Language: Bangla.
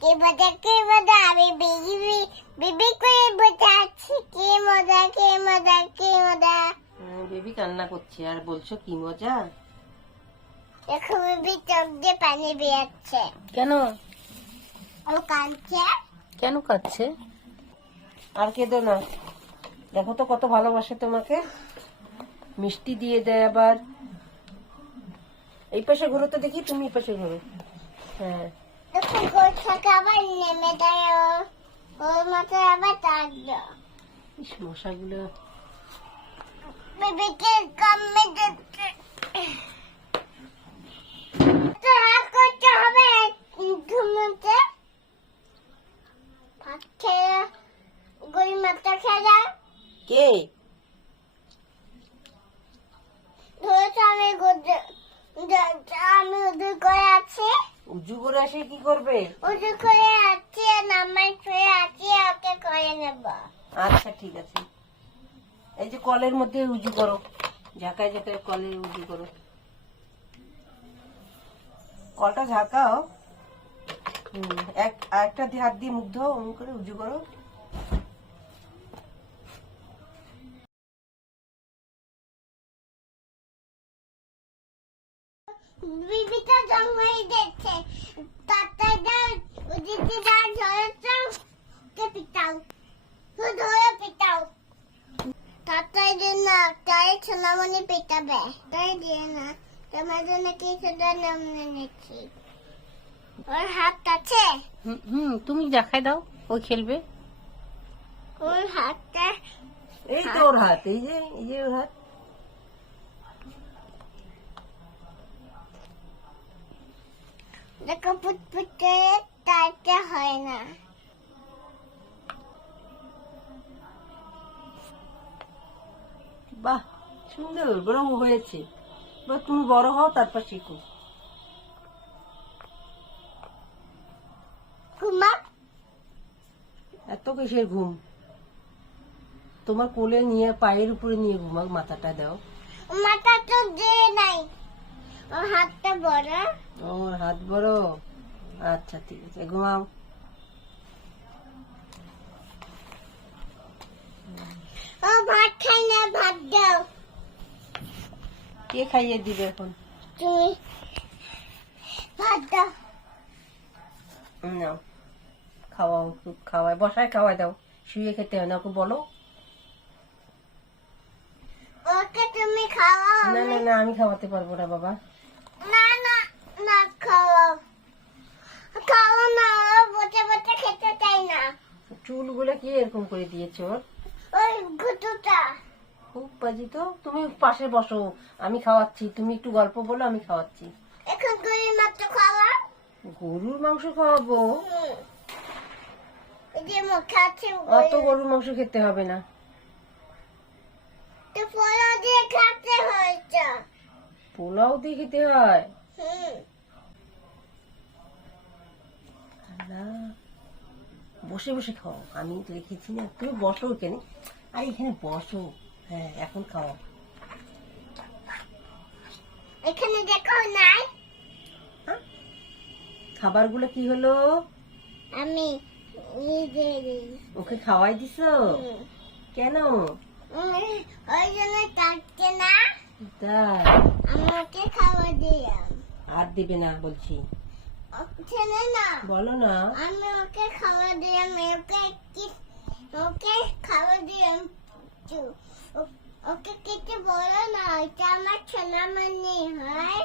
কি মজা কি মজা আমি বেবি বেবি করে বসে আছি কি মজা কি মজা কি মজা বেবি কান্না করছে। আর বলছো কি মজা? দেখো বেবি চোখ দিয়ে পানি বেরোচ্ছে। কেন? ও কাঁদছে। কেন কাচ্ছে আর কেঁদো না। দেখো তো কত ভালোবাসে তোমাকে। মিষ্টি দিয়ে দেয় আবার। এই পাশে ঘুরো তো দেখি তুমি এই পাশে ঘুরো। হ্যাঁ। দেখো গোল থেকে আবার নেমে দেয় ও- ওর মতো আবার টাকলো ইস মশাগুলো বেবিকে কামড়ে দিচ্ছে তো হাত করতে হবে ঘুমোতে ভাত খেয়ে গড়ি মাত্রা খেলা কে ধরেছে আমি গোদ- ধরেছে আমি উদু করে আছি উজু করে আসে কি করবে? উদু করে আছি নামাজ পড়ে আছি ওকে করে নেব। আচ্ছা ঠিক আছে। এই যে কলের মধ্যে উজু করো। ঝাঁকায় ঝাঁকায় কলে উজু করো। কলটা ঝাঁকাও। হুম, এক একটা হাত দিয়ে মুখ ধো অমন করে উজু করো। বিবিটা জন্মই দিচ্ছে উদিতে দাও ধরেছে কে পিটাও তো ধরে পিটাও তাতাই দিন না তাই সোনামণি পিটাবে তাই দিয়ে না তোমার জন্য কিছু নাম নিচ্ছি ওর হাত আছে হুম, হুম তুমি দেখাই দাও ও খেলবে। ওর হাতটা এই তো ওর হাত এই যে এই যে ওর হাত। দেখো পুটপুট করে হয় না। বাহ সুন্দর হয়েছে। এবার তুমি বড় হও তারপর শিখো। এত কিসের ঘুম? তোমার কোলে নিয়ে পায়ের উপরে নিয়ে ঘুমাক মাথাটা দাও। মাথা তো দিয়ে নাই। হাতটা বড়। ওর হাত বড়। আচ্ছা ঠিক আছে ঘুমাও। ভাত খাই না ভাত দাও। কে খাইয়ে দিবে এখন? তুমি। ভাত দাও। নাও খাওয়াও একটু খাওয়াই বসায় খাওয়াই দাও শুয়ে খেতে হয় না ওকে বলো। ওকে তুমি খাওয়াও না না না আমি খাওয়াতে পারব না বাবা না না না খাওয়াও খাওয়াও না ও বসে বসে খেতে চাই না চুলগুলো কি এরকম করে দিয়েছ? ওই ঘুটুটা খুব বাজি তো। তুমি পাশে বসো আমি খাওয়াচ্ছি। তুমি একটু গল্প বলো আমি খাওয়াচ্ছি। এখন করে মাত্র খাওয়া গরুর মাংস খাওয়াবো? অত গরুর মাংস খেতে হবে না। পোলাও দিয়ে খেতে হয়? হুম। না বসে বসে খাও। আমি তো রেখেছি না তুমি বসো এখানে আর এখানে বসো। হ্যাঁ এখন খাও। এখানে দেখো নাই। খাবারগুলো কি হলো? আমি এই যে ওকে খাওয়াই দিছো? কেন? ওই জন্য কাটছে না। তাই। আমি ওকে খাওয়া দিলাম আর দিবে না বলছি। ছেলে না বলো না। আমি ওকে খাবার দিলাম ওকে ওকে খাবার দিলাম ওকে কিছু বলো না এটা আমার ছেলে মানে হয়।